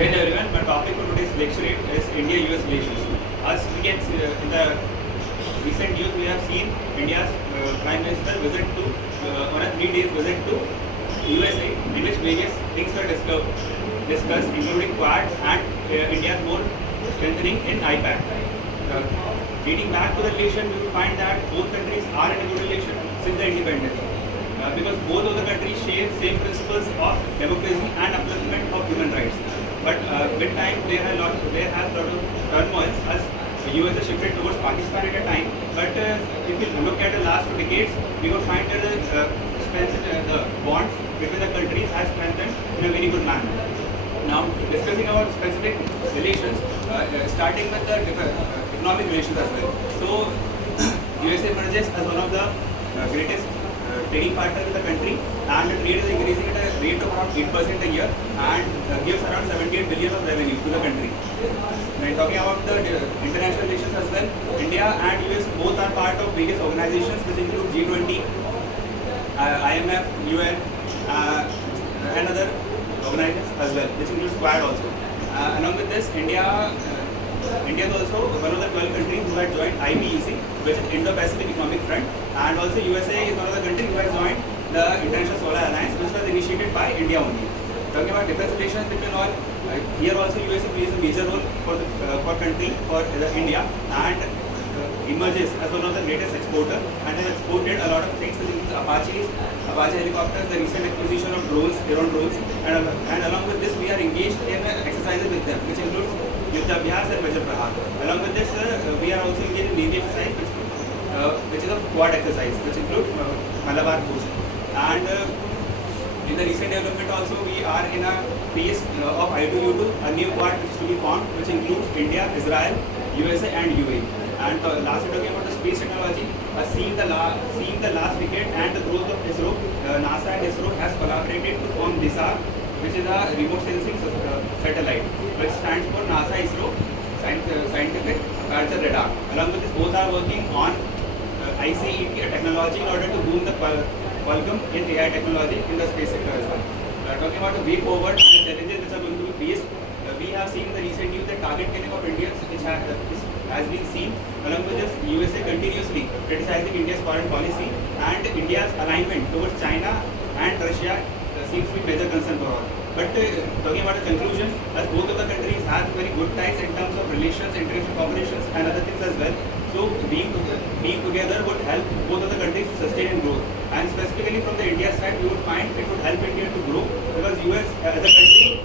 Hello everyone, my topic for today's lecture is India-US relations. As we can see in the recent news, we have seen India's Prime Minister visit to on a 3 days visit to USA, in which various things were discussed, including Quad and India's more strengthening in IPAC. Leading back to the relation, we will find that both countries are in a good relation since the independence. Because both of the countries share same principles of democracy and upliftment of human rights. But with time, there has lot of turmoil as the US shifted towards Pakistan at a time. But if you look at the last 2 decades, we will find that the bonds between the countries has strengthened in a very good manner. Now, discussing about specific relations, starting with the economic relations as well. So, USA emerges as one of the greatest trading partner with the country, and the trade is increasing at a rate of around 8% a year and gives around 78 billion of revenue to the country. When talking about the international relations as well, India and US both are part of various organizations which include G20, IMF, UN, and other organizations as well, which includes Quad also. Along with this, India is also one of the 12 countries who had joined IPEC, which is Indo-Pacific Economic Front, and also USA is one of the countries who has joined the International Solar Alliance, which was initiated by India only. Talking about defense relations between all, here also USA plays a major role for India, and emerges as one of the greatest exporter, and has exported a lot of things, such as Apache helicopters, the recent acquisition of drones, Iran drones, and along with this we are engaged in exercises with them, which includes Yuddha Abhyas and Vajra Prahar. Along with this, we are also engaged in Navy exercise, which is a Quad exercise, which includes Malabar Coast. And in the recent development also, we are in a phase of I2U2, a new Quad which is to be formed, which includes India, Israel, USA and UAE. And lastly, talking about the space technology, seeing the last decade and the growth of ISRO, NASA and ISRO has collaborated to form DISAR, which is a remote sensing satellite, which stands for NASA ISRO Scientific Aperture Radar. Along with this, both are working on ICET technology in order to boom the welcome in AI technology in the space sector as well. Talking about the way forward and the challenges which are going to be faced, we have seen in the recent news the target killing of Indians, which has been seen. Along with this, USA continuously criticizing India's foreign policy, and India's alignment towards China and Russia seems to be major concern for all. But talking about the conclusion, as both of the countries have very good ties in terms of relations, international cooperations and other things as well. So being together would help both of the countries to sustain and grow. And specifically from the India side, we would find it would help India to grow, because US as a country